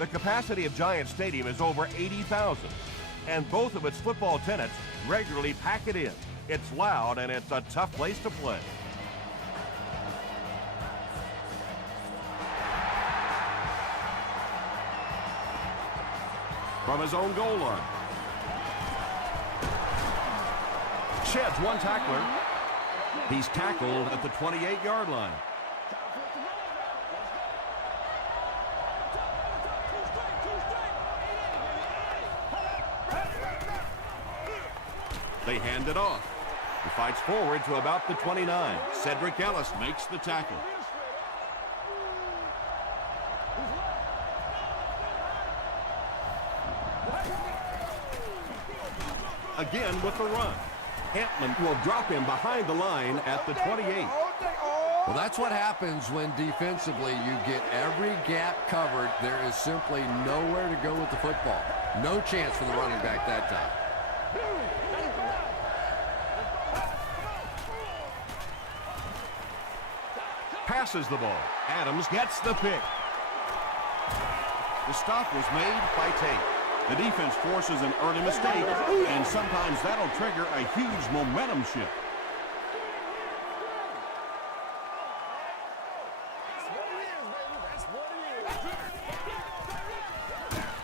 The capacity of Giant Stadium is over 80,000, and both of its football tenants regularly pack it in. It's loud and it's a tough place to play. From his own goal line. Sheds one tackler. He's tackled at the 28-yard line. They hand it off. He fights forward to about the 29. Cedric Ellis makes the tackle. Again with the run. Hampman will drop him behind the line at the 28. Well, that's what happens when defensively you get every gap covered. There is simply nowhere to go with the football. No chance for the running back that time. Passes the ball. Adams gets the pick. The stop was made by Tate. The defense forces an early mistake, and sometimes that'll trigger a huge momentum shift.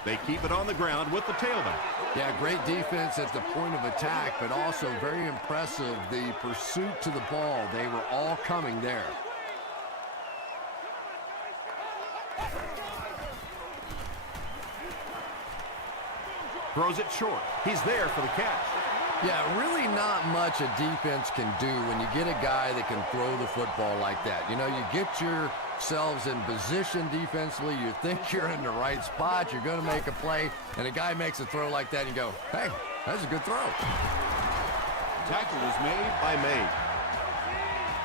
They keep it on the ground with the tailback. Yeah, great defense at the point of attack, but also very impressive the pursuit to the ball. They were all coming there. Throws it short. He's there for the catch. Yeah, really not much a defense can do when you get a guy that can throw the football like that. You know, you get yourselves in position defensively. You think you're in the right spot. You're going to make a play, and a guy makes a throw like that, and you go, hey, that's a good throw. Tackle is made by May.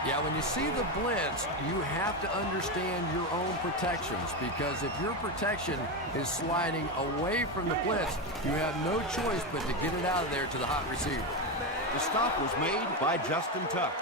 Yeah, when you see the blitz, you have to understand your own protections, because if your protection is sliding away from the blitz, you have no choice but to get it out of there to the hot receiver. The stop was made by Justin Tuck.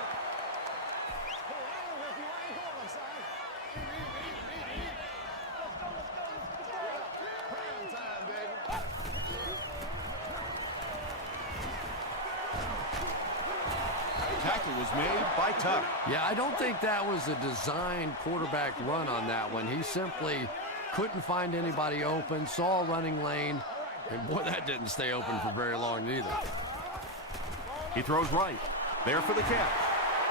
Tackle was made by Tuck. Yeah, I don't think that was a designed quarterback run on that one. He simply couldn't find anybody open, saw a running lane, and boy, that didn't stay open for very long either. He throws right. There for the catch.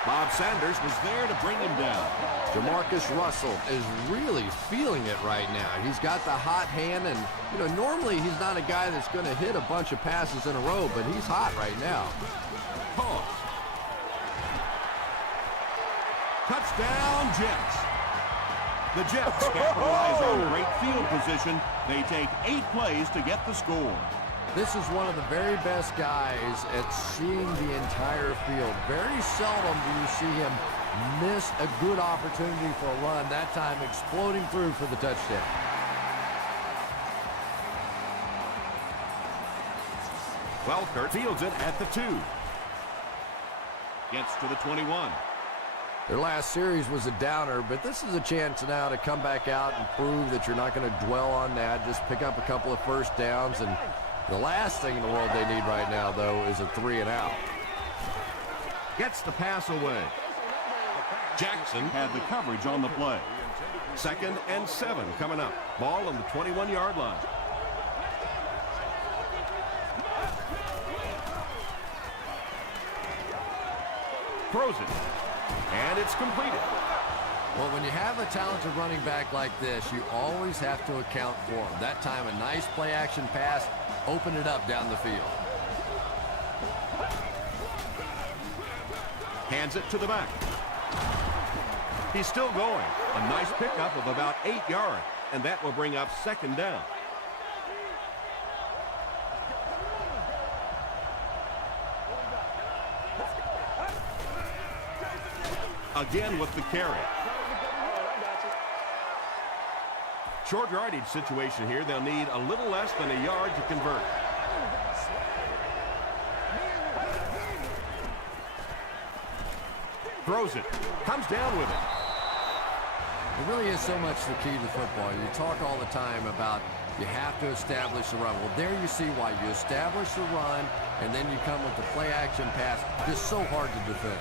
Bob Sanders was there to bring him down. Jamarcus Russell is really feeling it right now. He's got the hot hand, and you know, normally he's not a guy that's going to hit a bunch of passes in a row, but he's hot right now. Pause. Touchdown, Jets. The Jets capitalize on great field position. They take 8 plays to get the score. This is one of the very best guys at seeing the entire field. Very seldom do you see him miss a good opportunity for a run, that time exploding through for the touchdown. Welker fields it at the 2. Gets to the 21. Their last series was a downer, but this is a chance now to come back out and prove that you're not going to dwell on that. Just pick up a couple of first downs, and the last thing in the world they need right now, though, is a 3-and-out. Gets the pass away. Jackson had the coverage on the play. 2nd and 7 coming up. Ball on the 21-yard line. Throws it. And it's completed. Well, when you have a talented running back like this, you always have to account for him. That time, a nice play-action pass, open it up down the field. Hands it to the back. He's still going. A nice pickup of about 8 yards, and that will bring up 2nd down. Again with the carry. Short yardage situation here. They'll need a little less than a yard to convert. Throws it. Comes down with it. It really is so much the key to football. You talk all the time about you have to establish the run. Well, there you see why. You establish the run, and then you come with the play-action pass. Just so hard to defend.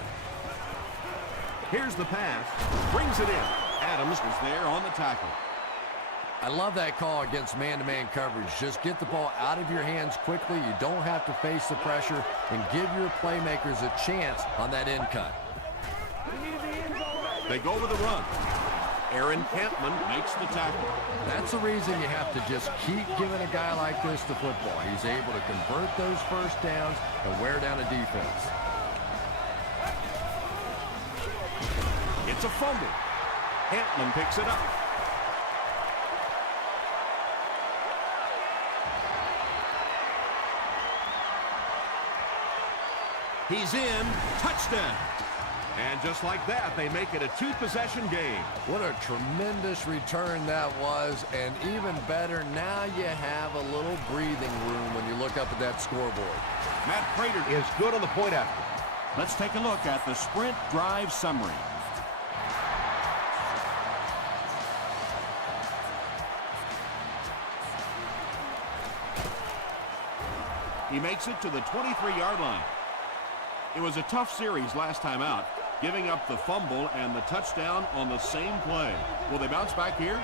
Here's the pass. Brings it in. Adams was there on the tackle. I love that call against man-to-man coverage. Just get the ball out of your hands quickly. You don't have to face the pressure, and give your playmakers a chance on that end cut. They go with the run. Aaron Campman makes the tackle. That's the reason you have to just keep giving a guy like this the football. He's able to convert those first downs and wear down a defense. It's a fumble. Campman picks it up. He's in. Touchdown. And just like that, they make it a two-possession game. What a tremendous return that was, and even better, now you have a little breathing room when you look up at that scoreboard. Matt Prater is good on the point after. Let's take a look at the sprint drive summary. He makes it to the 23-yard line. It was a tough series last time out, giving up the fumble and the touchdown on the same play. Will they bounce back here?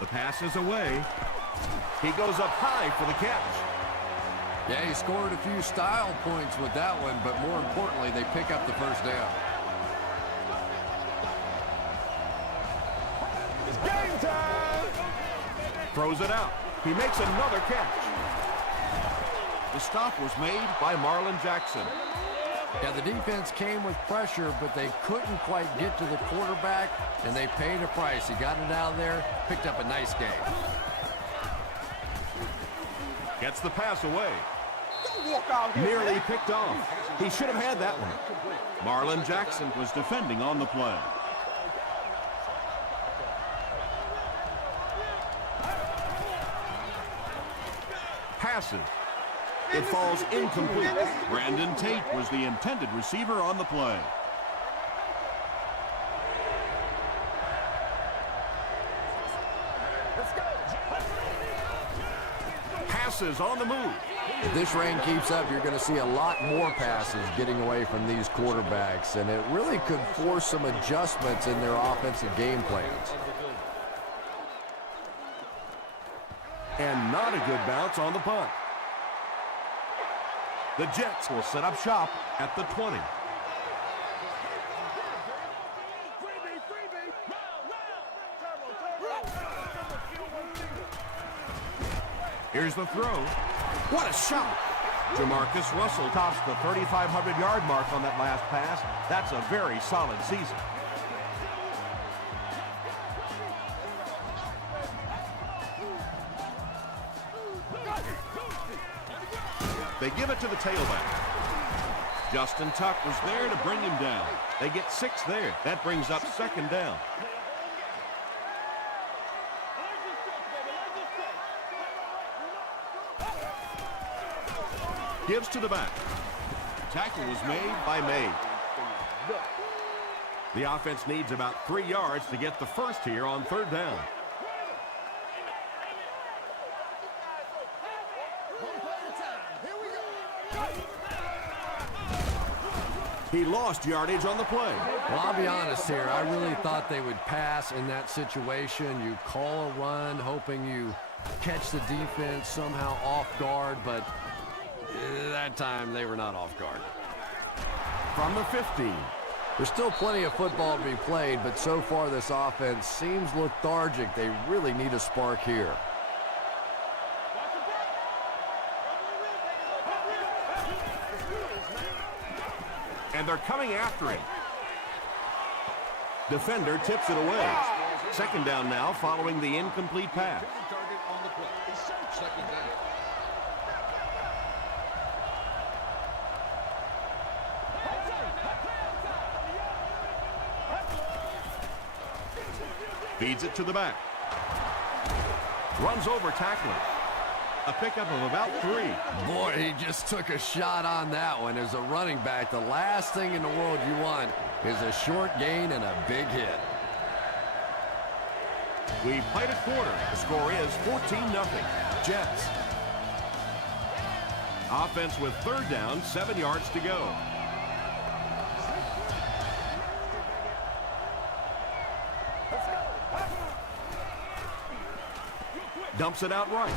The pass is away. He goes up high for the catch. Yeah, he scored a few style points with that one, but more importantly, they pick up the first down. It's game time! Throws it out. He makes another catch. The stop was made by Marlon Jackson. Yeah, the defense came with pressure, but they couldn't quite get to the quarterback, and they paid a price. He got it out of there, picked up a nice game. Gets the pass away. Nearly picked off. He should have had that one. Marlon Jackson was defending on the play. Passes. It falls incomplete. Brandon Tate was the intended receiver on the play. Passes on the move. If this rain keeps up, you're going to see a lot more passes getting away from these quarterbacks, and it really could force some adjustments in their offensive game plans. And not a good bounce on the punt. The Jets will set up shop at the 20. Here's the throw. What a shot! Jamarcus Russell tops the 3,500-yard mark on that last pass. That's a very solid season. They give it to the tailback. Justin Tuck was there to bring him down. They get 6 there. That brings up second down. Gives to the back. Tackle was made by May. The offense needs about 3 yards to get the first here on third down. He lost yardage on the play. Well, I'll be honest here. I really thought they would pass in that situation. You call a run, hoping you catch the defense somehow off guard, but that time they were not off guard. From the 15. There's still plenty of football to be played, but so far this offense seems lethargic. They really need a spark here. And they're coming after him. Defender tips it away. Second down now following the incomplete pass. Feeds it to the back. Runs over tackling. A pickup of about 3. Boy, he just took a shot on that one. As a running back, the last thing in the world you want is a short gain and a big hit. We played a quarter. The score is 14-0. Jets. Offense with 3rd down, 7 yards to go. Dumps it out right.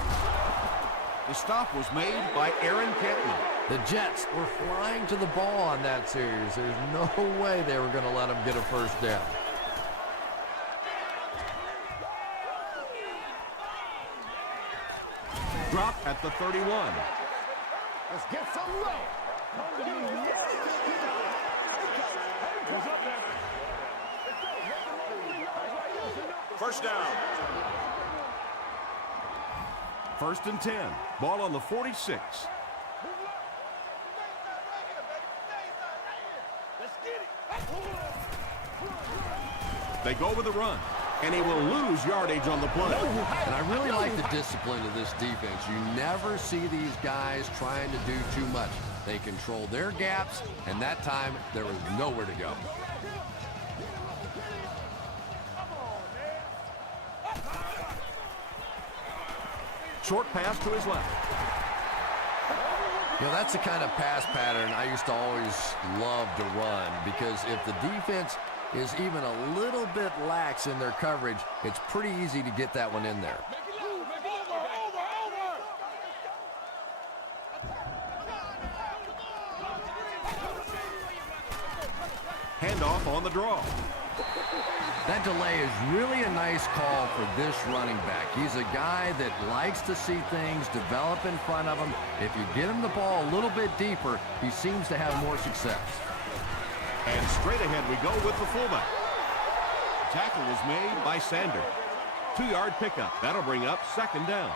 The stop was made by Aaron Kenton. The Jets were flying to the ball on that series. There's no way they were going to let them get a first down. Drop at the 31. Let's get some love. First down. 1st and 10. Ball on the 46. They go with the run, and he will lose yardage on the play. And I really like the discipline of this defense. You never see these guys trying to do too much. They control their gaps, and that time there was nowhere to go. Short pass to his left. You know, that's the kind of pass pattern I used to always love to run, because if the defense is even a little bit lax in their coverage, it's pretty easy to get that one in there. Handoff on the draw. That delay is really a nice call for this running back. He's a guy that likes to see things develop in front of him. If you get him the ball a little bit deeper, he seems to have more success. And straight ahead we go with the fullback. Tackle was made by Sanders. 2-yard pickup. That'll bring up 2nd down.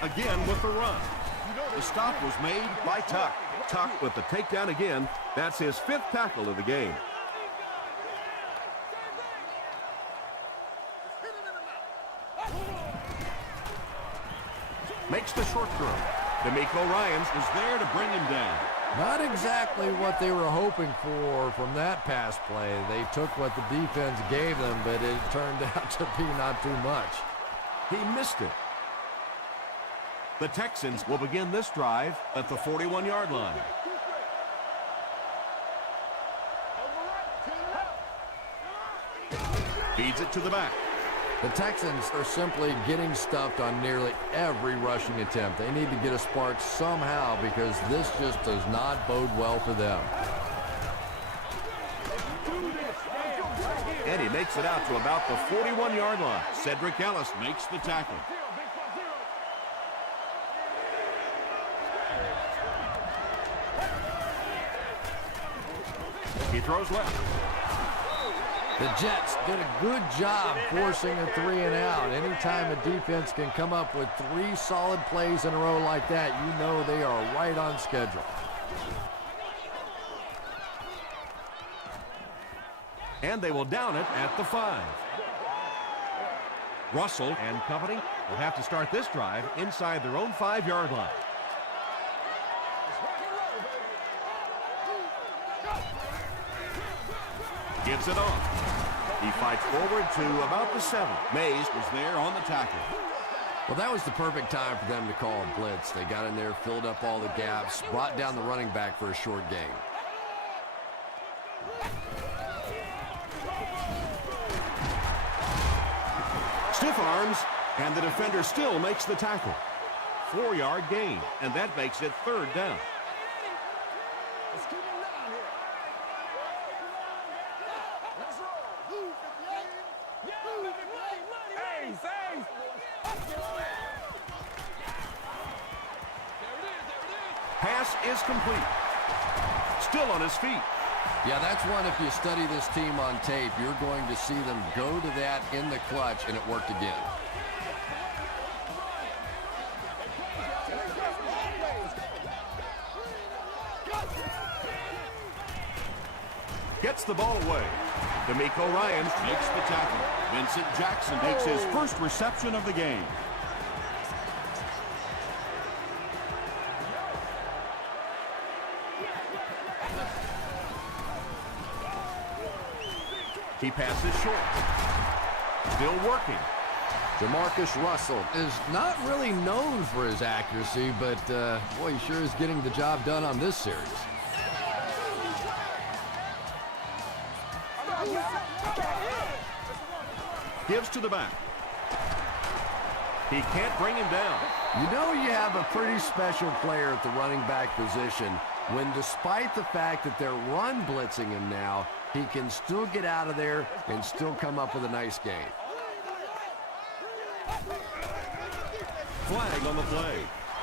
Again with the run. The stop was made by Tuck. Tuck with the takedown again. That's his 5th tackle of the game. Makes the short throw. D'Amico Ryans was there to bring him down. Not exactly what they were hoping for from that pass play. They took what the defense gave them, but it turned out to be not too much. He missed it. The Texans will begin this drive at the 41-yard line. Feeds it to the back. The Texans are simply getting stuffed on nearly every rushing attempt. They need to get a spark somehow, because this just does not bode well for them. And he makes it out to about the 41-yard line. Cedric Ellis makes the tackle. He throws left. The Jets did a good job forcing a 3 and out. Anytime a defense can come up with 3 solid plays in a row like that, you know they are right on schedule. And they will down it at the 5. Russell and company will have to start this drive inside their own 5-yard line. Gives it off. He fights forward to about the 7. Mays was there on the tackle. Well, that was the perfect time for them to call a blitz. They got in there, filled up all the gaps, brought down the running back for a short gain. Stiff arms, and the defender still makes the tackle. 4-yard gain, and that makes it 3rd down. Pass is complete. Still on his feet. Yeah, that's one, if you study this team on tape, you're going to see them go to that in the clutch, and it worked again. Gets the ball away. D'Amico Ryans makes the tackle. Vincent Jackson takes his first reception of the game. He passes short. Still working. Jamarcus Russell is not really known for his accuracy, but boy, he sure is getting the job done on this series. Gives to the back. He can't bring him down. You know you have a pretty special player at the running back position when, despite the fact that they're run blitzing him now, he can still get out of there and still come up with a nice gain. Flag on the play.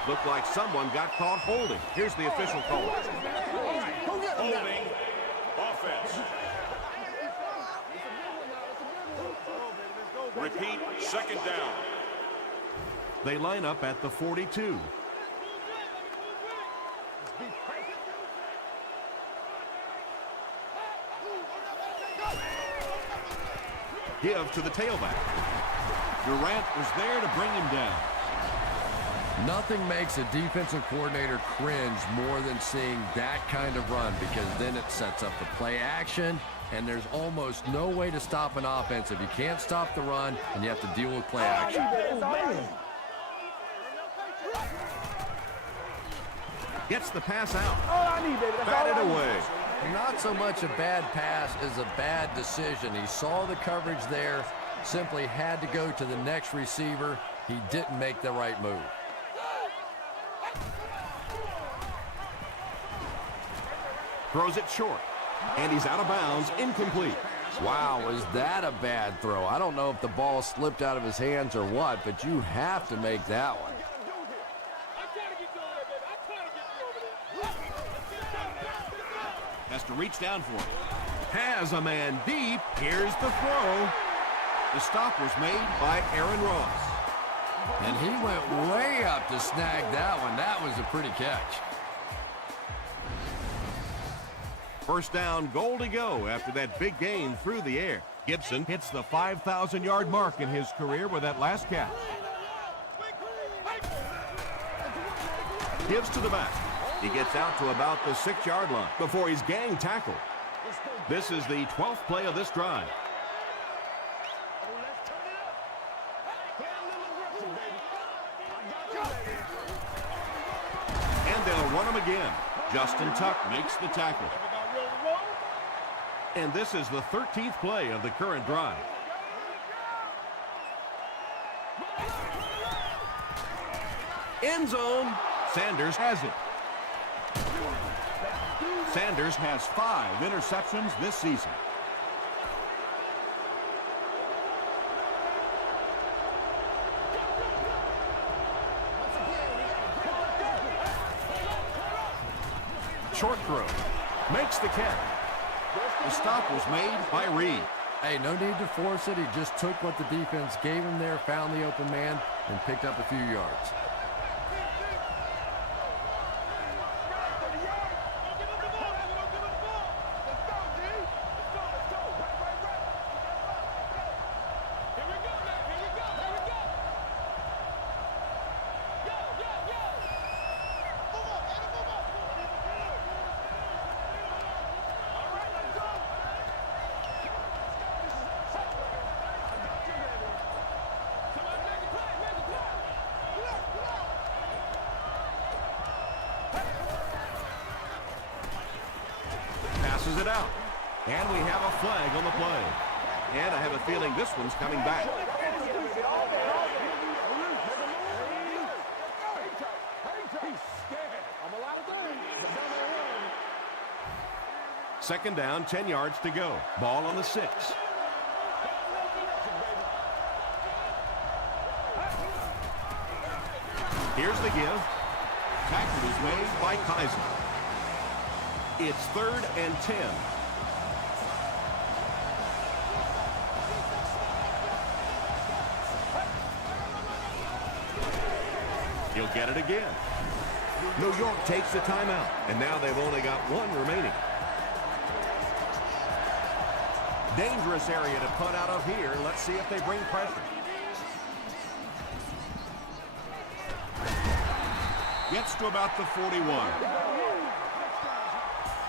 Looked like someone got caught holding. Here's the official call. Holding. Offense. Repeat, second down. They line up at the 42. Give to the tailback. Durant was there to bring him down. Nothing makes a defensive coordinator cringe more than seeing that kind of run, because then it sets up the play action, and there's almost no way to stop an offense if you can't stop the run and you have to deal with play action. Gets the pass out. Batted away. Not so much a bad pass as a bad decision. He saw the coverage there, simply had to go to the next receiver. He didn't make the right move. Throws it short, and he's out of bounds, incomplete. Wow, was that a bad throw? I don't know if the ball slipped out of his hands or what, but you have to make that one. Has to reach down for it. Has a man deep. Here's the throw. The stop was made by Aaron Ross. And he went way up to snag that one. That was a pretty catch. First down, goal to go after that big gain through the air. Gibson hits the 5,000-yard mark in his career with that last catch. Gives to the back. He gets out to about the 6-yard line before he's gang tackled. This is the 12th play of this drive. And they'll run him again. Justin Tuck makes the tackle. And this is the 13th play of the current drive. End zone. Sanders has it. Sanders has 5 interceptions this season. Short throw. Makes the catch. The stop was made by Reed. Hey, no need to force it. He just took what the defense gave him there, found the open man, and picked up a few yards. It out. And we have a flag on the play. And I have a feeling this one's coming back. Second down, 10 yards to go. Ball on the 6. Here's the give. Tackle is made by Kaiser. It's 3rd and 10. He'll get it again. New York takes the timeout, and now they've only got 1 remaining. Dangerous area to punt out of here. Let's see if they bring pressure. Gets to about the 41.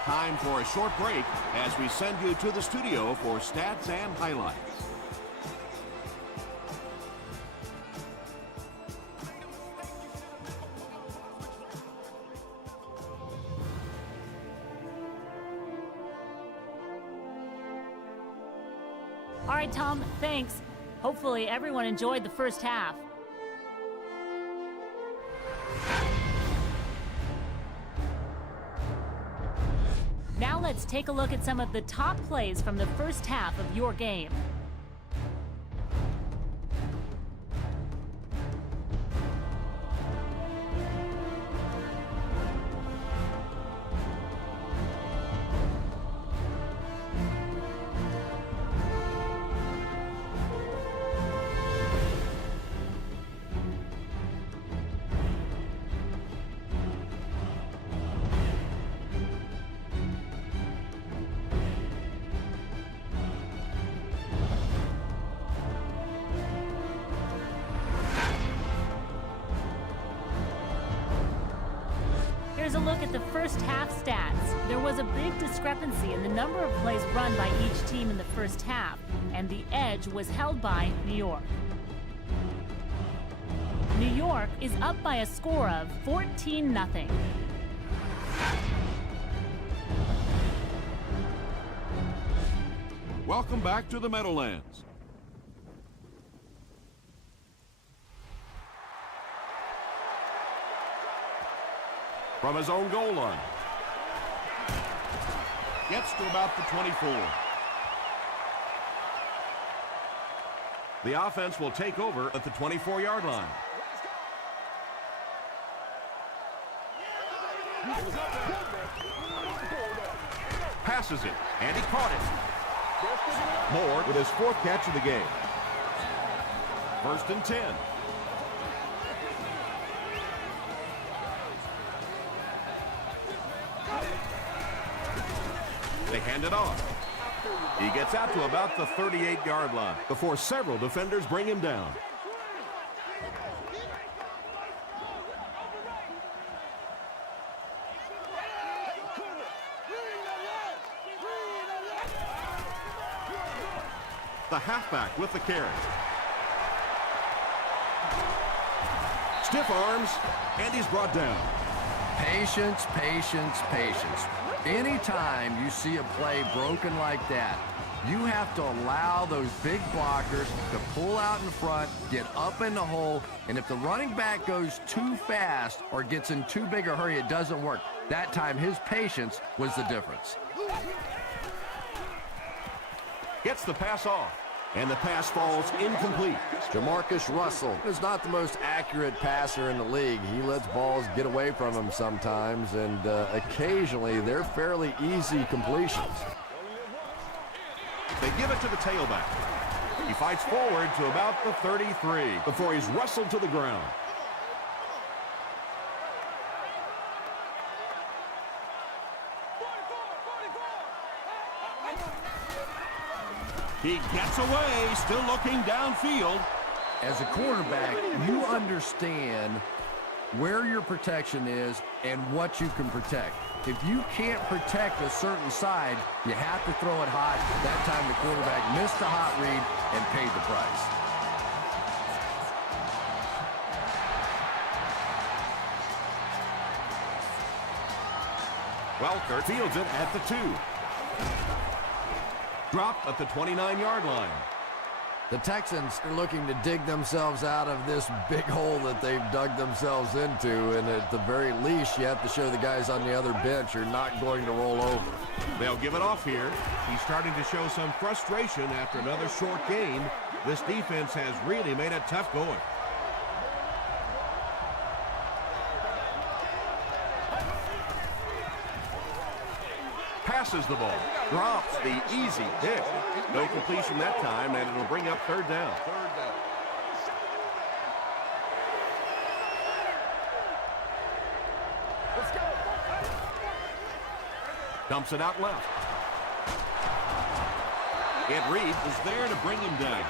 Time for a short break as we send you to the studio for stats and highlights. All right, Tom, thanks. Hopefully everyone enjoyed the first half. Now let's take a look at some of the top plays from the first half of your game. Here's a look at the first half stats. There was a big discrepancy in the number of plays run by each team in the first half, and the edge was held by New York. New York is up by a score of 14-0. Welcome back to the Meadowlands. From his own goal line. Gets to about the 24. The offense will take over at the 24-yard line. Passes it, and he caught it. Moore with his fourth catch of the game. 1st and 10. They hand it off. He gets out to about the 38-yard line before several defenders bring him down. The halfback with the carry. Stiff arms, and he's brought down. Patience, patience, patience. Anytime you see a play broken like that, you have to allow those big blockers to pull out in front, get up in the hole, and if the running back goes too fast or gets in too big a hurry, it doesn't work. That time, his patience was the difference. Gets the pass off, and the pass falls incomplete. Jamarcus Russell is not the most accurate passer in the league. He lets balls get away from him sometimes, and occasionally they're fairly easy completions. They give it to the tailback. He fights forward to about the 33 before he's wrestled to the ground. He gets away, still looking downfield. As a quarterback, you understand where your protection is and what you can protect. If you can't protect a certain side, you have to throw it hot. That time the quarterback missed the hot read and paid the price. Welker fields it at the 2. Drop at the 29-yard line. The Texans are looking to dig themselves out of this big hole that they've dug themselves into, and at the very least, you have to show the guys on the other bench you're not going to roll over. They'll give it off here. He's starting to show some frustration after another short game. This defense has really made it tough going. Passes the ball, drops the easy pick. No completion that time, and it'll bring up 3rd down. Let's go. Dumps it out left. Ed Reed was there to bring him down.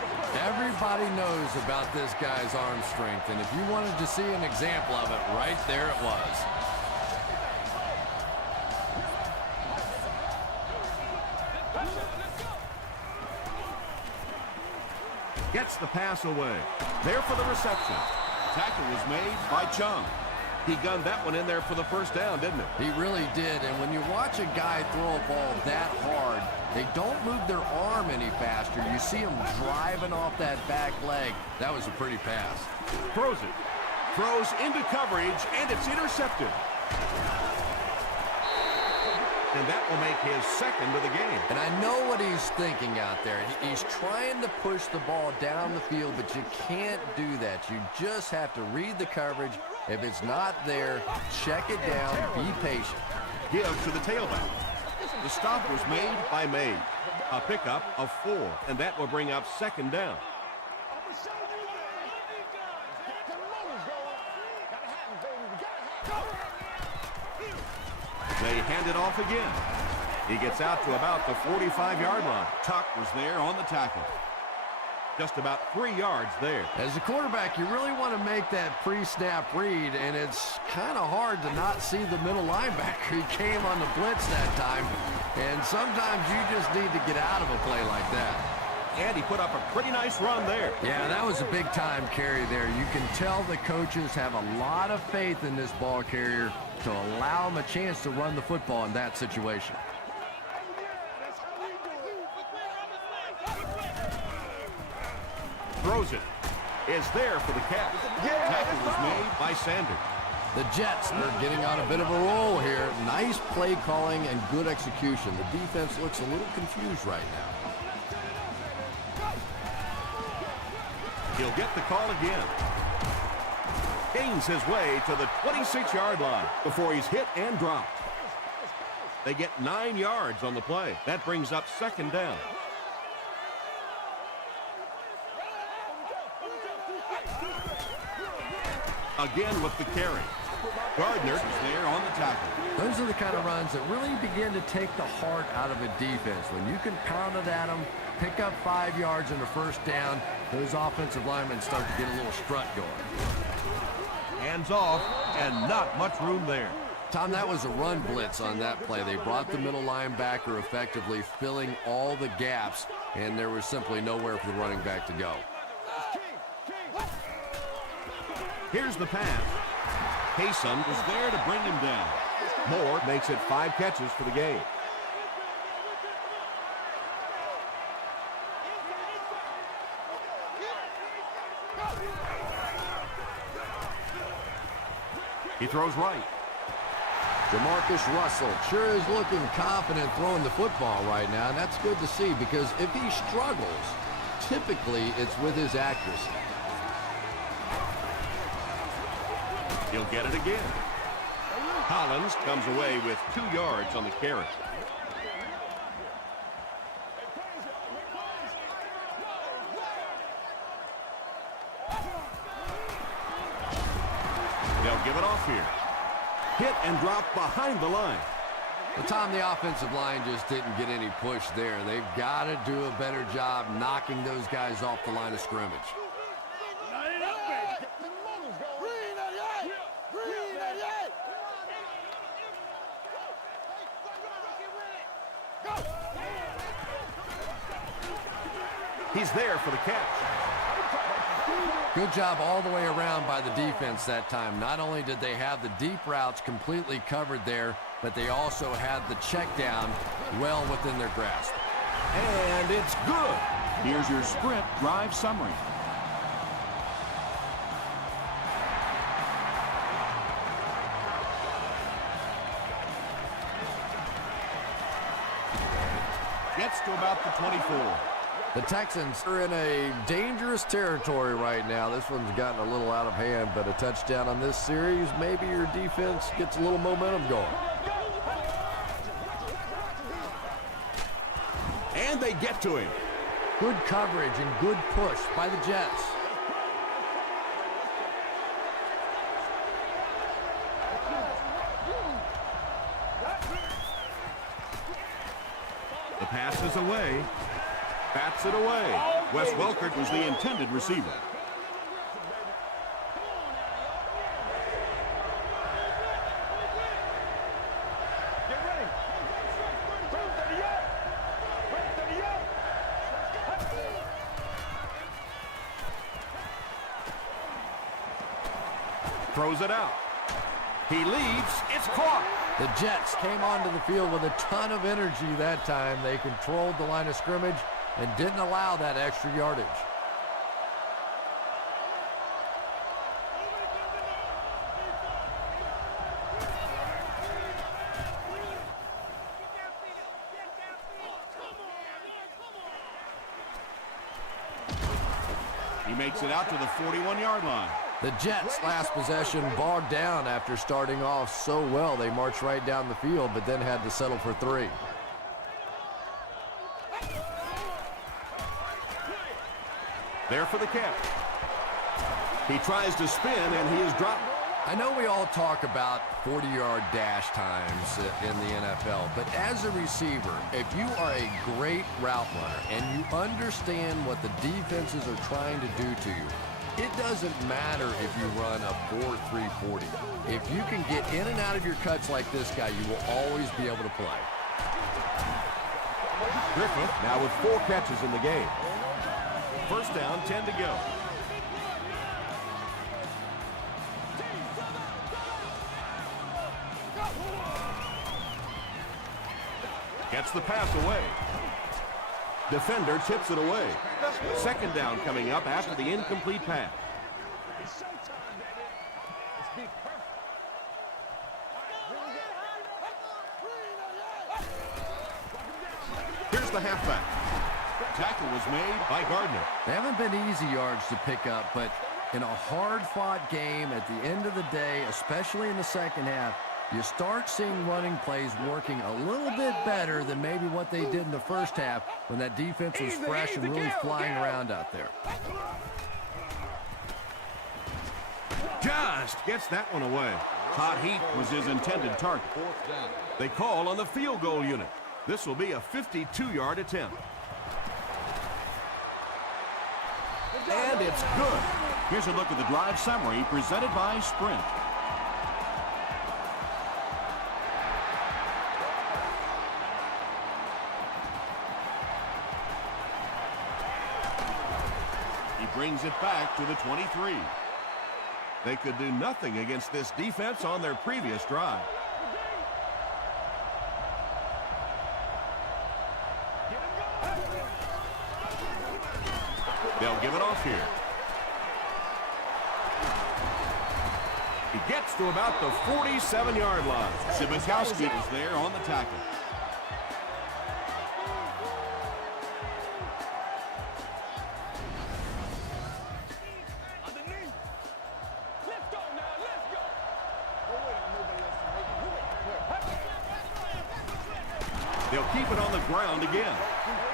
Everybody knows about this guy's arm strength, and if you wanted to see an example of it, right there it was. Gets the pass away. There for the reception. Tackle was made by Chung. He gunned that one in there for the first down, didn't he? He really did, and when you watch a guy throw a ball that hard, they don't move their arm any faster. You see him driving off that back leg. That was a pretty pass. Throws it. Throws into coverage, and it's intercepted. And that will make his second of the game. And I know what he's thinking out there. He's trying to push the ball down the field, but you can't do that. You just have to read the coverage. If it's not there, check it down, be patient. Give to the tailback. The stop was made by May. A pickup of 4, and that will bring up second down. They hand it off again. He gets out to about the 45-yard line. Tuck was there on the tackle. Just about 3 yards there. As a quarterback, you really want to make that pre-snap read, and it's kind of hard to not see the middle linebacker. He came on the blitz that time, and sometimes you just need to get out of a play like that. And he put up a pretty nice run there. Yeah, that was a big-time carry there. You can tell the coaches have a lot of faith in this ball carrier to allow him a chance to run the football in that situation. Throws it. Is there for the catch. Tackle was made by Sanders. The Jets are getting on a bit of a roll here. Nice play calling and good execution. The defense looks a little confused right now. He'll get the call again. Gains his way to the 26-yard line before he's hit and dropped. They get 9 yards on the play. That brings up second down. Again with the carry. Gardner is there on the tackle. Those are the kind of runs that really begin to take the heart out of a defense. When you can pound it at them, pick up 5 yards and a first down, those offensive linemen start to get a little strut going. Hands off, and not much room there. Tom, that was a run blitz on that play. They brought the middle linebacker effectively filling all the gaps, and there was simply nowhere for the running back to go. Here's the pass. Payson was there to bring him down. Moore makes it 5 catches for the game. He throws right. Jamarcus Russell sure is looking confident throwing the football right now, and that's good to see because if he struggles, typically it's with his accuracy. He'll get it again. Collins comes away with 2 yards on the carry. They'll give it off here. Hit and drop behind the line. The time the offensive line just didn't get any push there. They've got to do a better job knocking those guys off the line of scrimmage. He's there for the catch. Good job all the way around by the defense that time. Not only did they have the deep routes completely covered there, but they also had the check down well within their grasp. And it's good. Here's your sprint drive summary. Gets to about the 24. The Texans are in a dangerous territory right now. This one's gotten a little out of hand, but a touchdown on this series, maybe your defense gets a little momentum going. And they get to him. Good coverage and good push by the Jets. The pass is away. Bats it away. Wes Welkert was the intended receiver. Throws it out. He leads. It's caught. The Jets came onto the field with a ton of energy that time. They controlled the line of scrimmage and didn't allow that extra yardage. He makes it out to the 41-yard line. The Jets' last possession bogged down after starting off so well. They marched right down the field, but then had to settle for 3. There for the catch. He tries to spin, and he is dropped. I know we all talk about 40-yard dash times in the NFL, but as a receiver, if you are a great route runner and you understand what the defenses are trying to do to you, it doesn't matter if you run a 4.340. If you can get in and out of your cuts like this guy, you will always be able to play. Griffith now with 4 catches in the game. First down, 10 to go. Gets the pass away. Defender tips it away. Second down coming up after the incomplete pass. Here's the halfback. Tackle was made by Gardner. They haven't been easy yards to pick up, but in a hard-fought game at the end of the day, especially in the second half, you start seeing running plays working a little bit better than maybe what they did in the first half when that defense was fresh and really flying around out there. Just gets that one away. Todd Heath was his intended target. They call on the field goal unit. This will be a 52-yard attempt. And it's good. Here's a look at the drive summary presented by Sprint. He brings it back to the 23. They could do nothing against this defense on their previous drive. They'll give it off here. He gets to about the 47-yard line. Zibikowski is there on the tackle. They'll keep it on the ground again.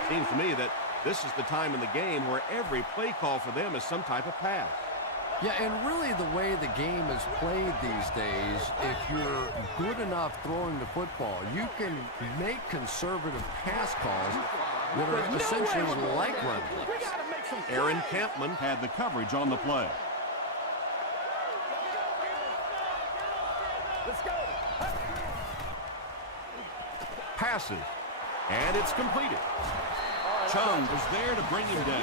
Seems to me that this is the time in the game where every play call for them is some type of pass. Yeah, and really the way the game is played these days, if you're good enough throwing the football, you can make conservative pass calls that are essentially like run plays. Aaron Campman had the coverage on the play. Let's go. Passes, and it's completed. Chung was there to bring him down.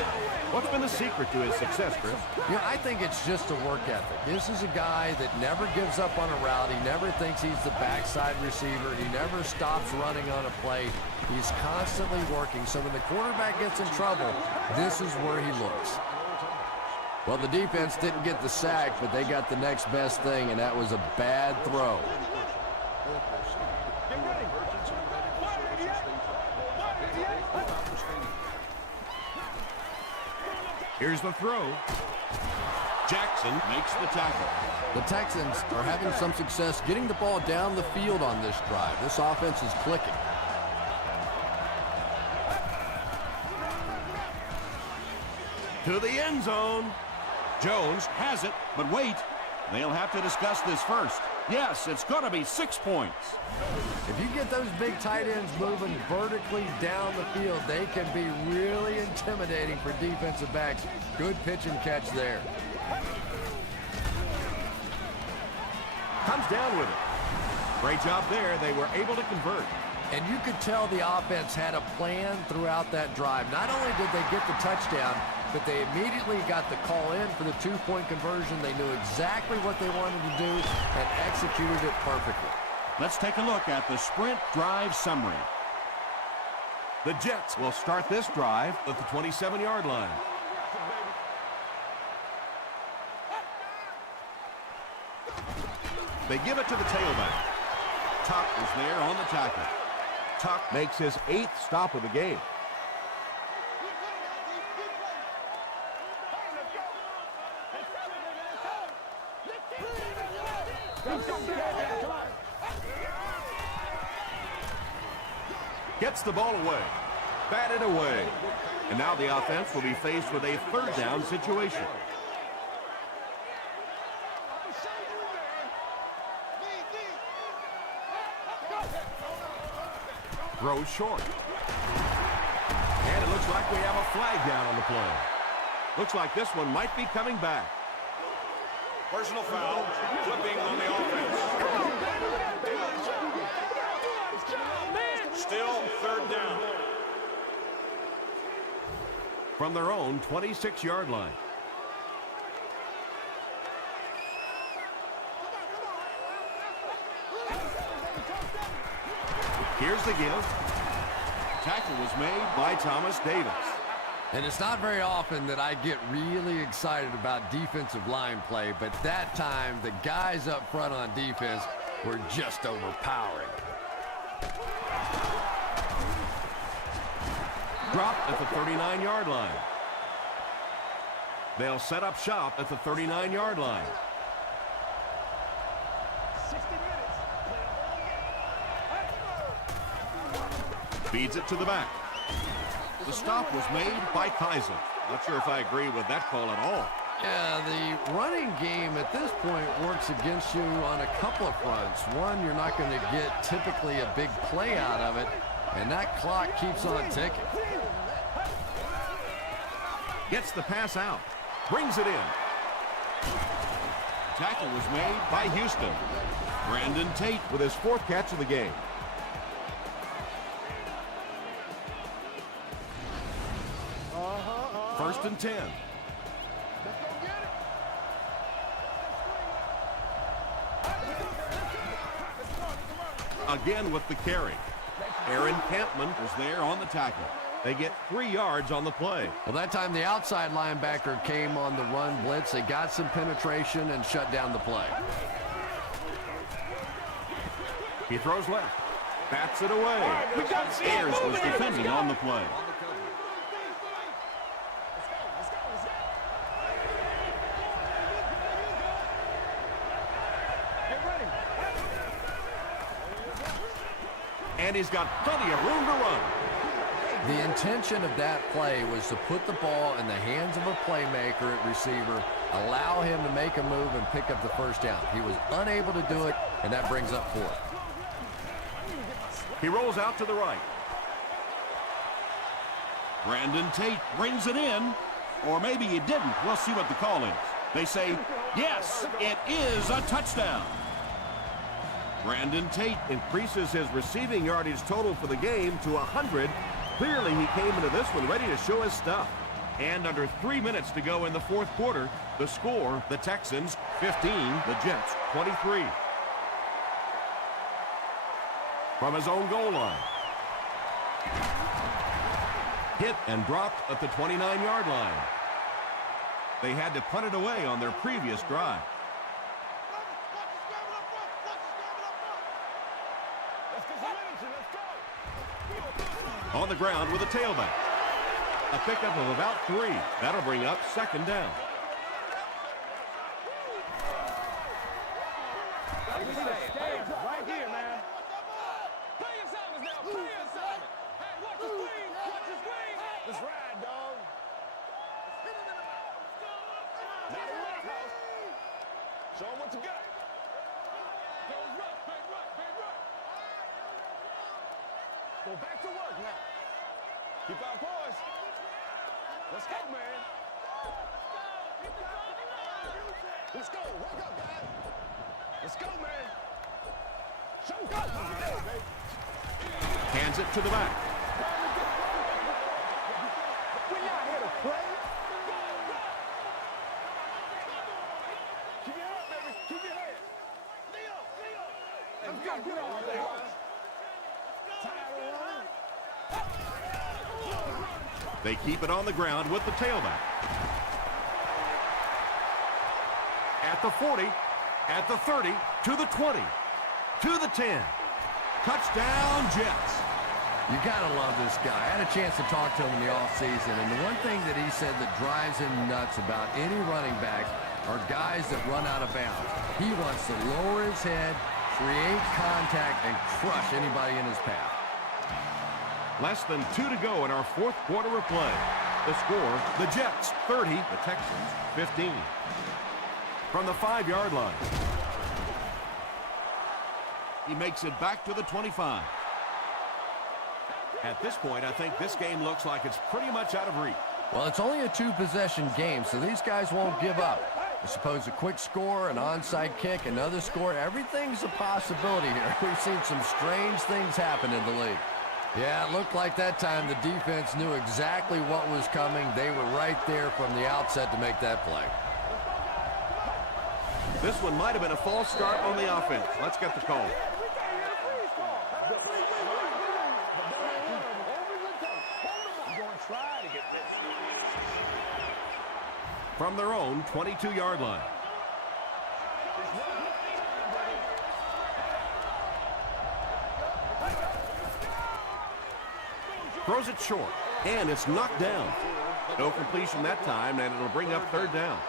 What's been the secret to his success, Chris? Yeah, I think it's just a work ethic. This is a guy that never gives up on a route. He never thinks he's the backside receiver. He never stops running on a play. He's constantly working. So when the quarterback gets in trouble, this is where he looks. Well, the defense didn't get the sack, but they got the next best thing, and that was a bad throw. Here's the throw. Jackson makes the tackle. The Texans are having some success getting the ball down the field on this drive. This offense is clicking. To the end zone. Jones has it, but wait. They'll have to discuss this first. Yes, it's going to be 6 points. If you get those big tight ends moving vertically down the field, they can be really intimidating for defensive backs. Good pitch and catch there. Comes down with it. Great job there. They were able to convert. And you could tell the offense had a plan throughout that drive. Not only did they get the touchdown, but they immediately got the call in for the two-point conversion. They knew exactly what they wanted to do and executed it perfectly. Let's take a look at the sprint drive summary. The Jets will start this drive at the 27-yard line. They give it to the tailback. Tuck is there on the tackle. Tuck makes his 8th stop of the game. Gets the ball away. Batted away. And now the offense will be faced with a third down situation. Throws short. And it looks like we have a flag down on the play. Looks like this one might be coming back. Personal foul, flipping on the offense. Still third down. From their own 26-yard line. Here's the give. Tackle was made by Thomas Davis. And it's not very often that I get really excited about defensive line play, but that time the guys up front on defense were just overpowering. Dropped at the 39-yard line. They'll set up shop at the 39-yard line. Feeds it to the back. The stop was made by Kaiser. Not sure if I agree with that call at all. Yeah, the running game at this point works against you on a couple of fronts. One, you're not going to get typically a big play out of it, and that clock keeps on ticking. Gets the pass out. Brings it in. Tackle was made by Houston. Brandon Tate with his 4th catch of the game. First and 10. Again with the carry. Aaron Campman is there on the tackle. They get 3 yards on the play. Well, that time the outside linebacker came on the run blitz. They got some penetration and shut down the play. He throws left. Bats it away. Ayers was defending on the play. And he's got plenty of room to run. The intention of that play was to put the ball in the hands of a playmaker at receiver, allow him to make a move and pick up the first down. He was unable to do it, and that brings up 4th. He rolls out to the right. Brandon Tate brings it in. Or maybe he didn't. We'll see what the call is. They say, yes, it is a touchdown. Brandon Tate increases his receiving yardage total for the game to 100. Clearly, he came into this one ready to show his stuff. And under 3 minutes to go in the 4th quarter, the score, the Texans 15, the Jets 23. From his own goal line. Hit and dropped at the 29-yard line. They had to punt it away on their previous drive. On the ground with a tailback. A pickup of about 3. That'll bring up 2nd down. Right here, man. Let's ride, dog. Show him what you got. Go back to work now. Keep our poise. Let's go, man. Let's go. Work up, guys. Let's go, man. Show go. Hands it to the back. We're not here to play. Keep your head, baby. Keep your head. Let's go. Get all there. Tired of running? They keep it on the ground with the tailback. At the 40, at the 30, to the 20, to the 10. Touchdown, Jets. You got to love this guy. I had a chance to talk to him in the offseason, and the one thing that he said that drives him nuts about any running back are guys that run out of bounds. He wants to lower his head, create contact, and crush anybody in his path. Less than 2 to go in our fourth quarter of play. The score, the Jets 30, the Texans 15. From the 5-yard line. He makes it back to the 25. At this point, I think this game looks like it's pretty much out of reach. Well, it's only a 2-possession game, so these guys won't give up. I suppose a quick score, an onside kick, another score, everything's a possibility here. We've seen some strange things happen in the league. Yeah, it looked like that time the defense knew exactly what was coming. They were right there from the outset to make that play. This one might have been a false start on the offense. Let's get the call. From their own 22-yard line. Throws it short, and it's knocked down. No completion that time, and it'll bring up third down.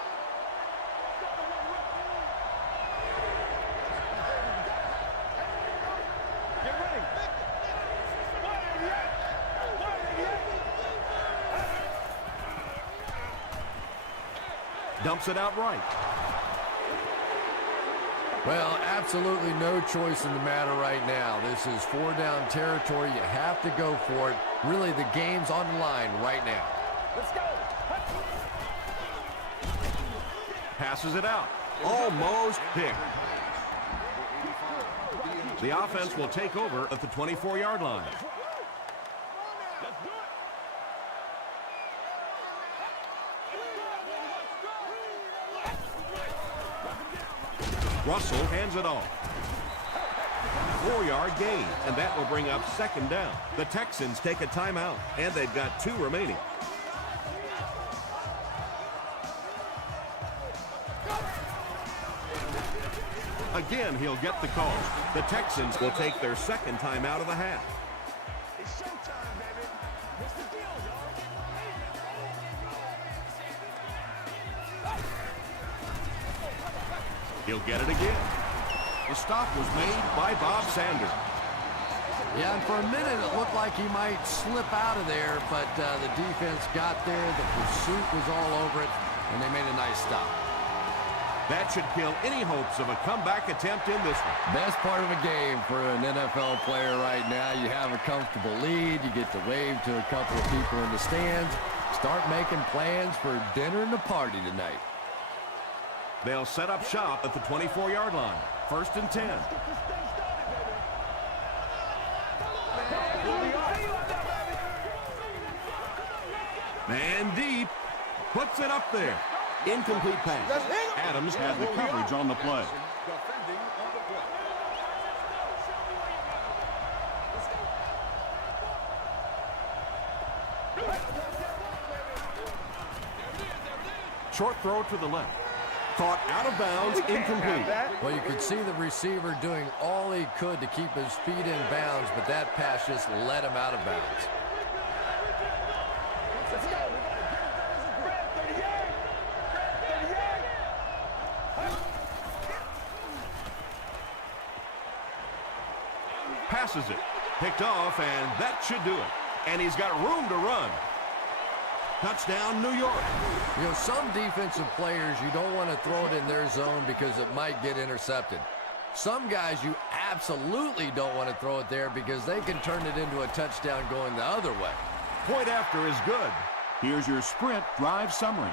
Dumps it out right. Well, absolutely no choice in the matter right now. This is 4-down territory. You have to go for it. Really, the game's on the line right now. Let's go. Passes it out. Almost picked. The offense will take over at the 24-yard line. Russell hands it off. 4-yard gain, and that will bring up second down. The Texans take a timeout, and they've got 2 remaining. Again, he'll get the call. The Texans will take their second timeout of the half. It's showtime, baby. What's the deal, y'all? He'll get it again. The stop was made by Bob Sanders. Yeah, and for a minute it looked like he might slip out of there, but the defense got there, the pursuit was all over it, and they made a nice stop. That should kill any hopes of a comeback attempt in this one. Best part of a game for an NFL player right now. You have a comfortable lead, you get to wave to a couple of people in the stands, start making plans for dinner and a party tonight. They'll set up shop at the 24-yard line. 1st and 10. Man deep. Puts it up there. Incomplete pass. Adams had the coverage on the play. Short throw to the left. Caught out of bounds, incomplete. Well, you could see the receiver doing all he could to keep his feet in bounds, but that pass just let him out of bounds. Passes it. Picked off, and that should do it. And he's got room to run. Touchdown, New York. You know, some defensive players, you don't want to throw it in their zone because it might get intercepted. Some guys you absolutely don't want to throw it there because they can turn it into a touchdown going the other way. Point after is good. Here's your sprint drive summary.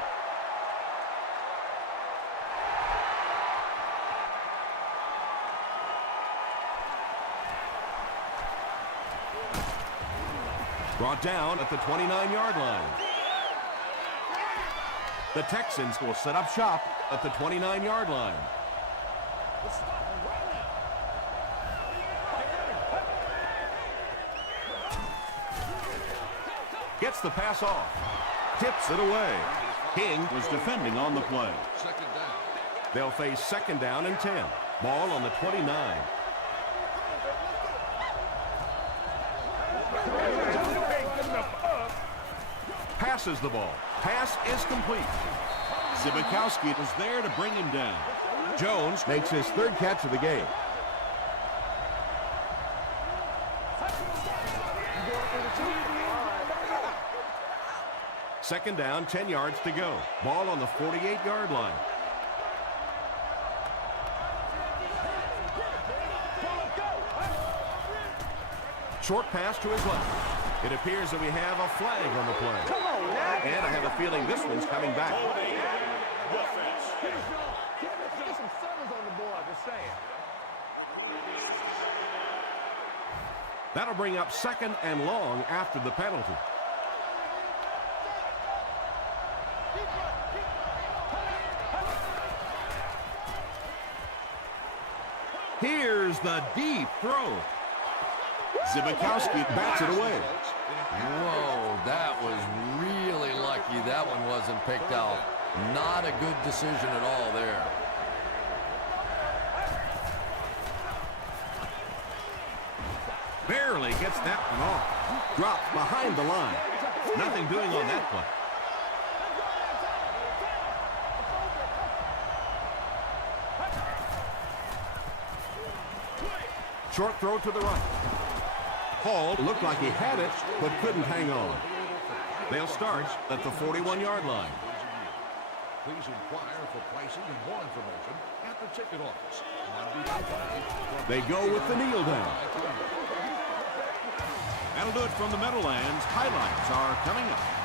Brought down at the 29-yard line. The Texans will set up shop at the 29-yard line. Gets the pass off. Tips it away. King Was defending on the play. They'll face 2nd down and 10. Ball on the 29. Passes the ball. Pass is complete. Zibikowski was there to bring him down. Jones makes his 3rd catch of the game. Second down, 10 yards to go. Ball on the 48-yard line. Short pass to his left. It appears that we have a flag on the play. And I have a feeling this one's coming back. Get some feathers on the board, just saying. That'll bring up 2nd and long after the penalty. Here's the deep throw. Zibikowski Bats it away. Whoa, that was really lucky that one wasn't picked out. Not a good decision at all there. Barely gets that one off. Dropped behind the line. Nothing doing on that play. Short throw to the right. Hall looked like he had it, but couldn't hang on. They'll start at the 41-yard line. Please inquire for pricing and more information at the ticket office. They go with the kneel down. That'll do it from the Meadowlands. Highlights are coming up.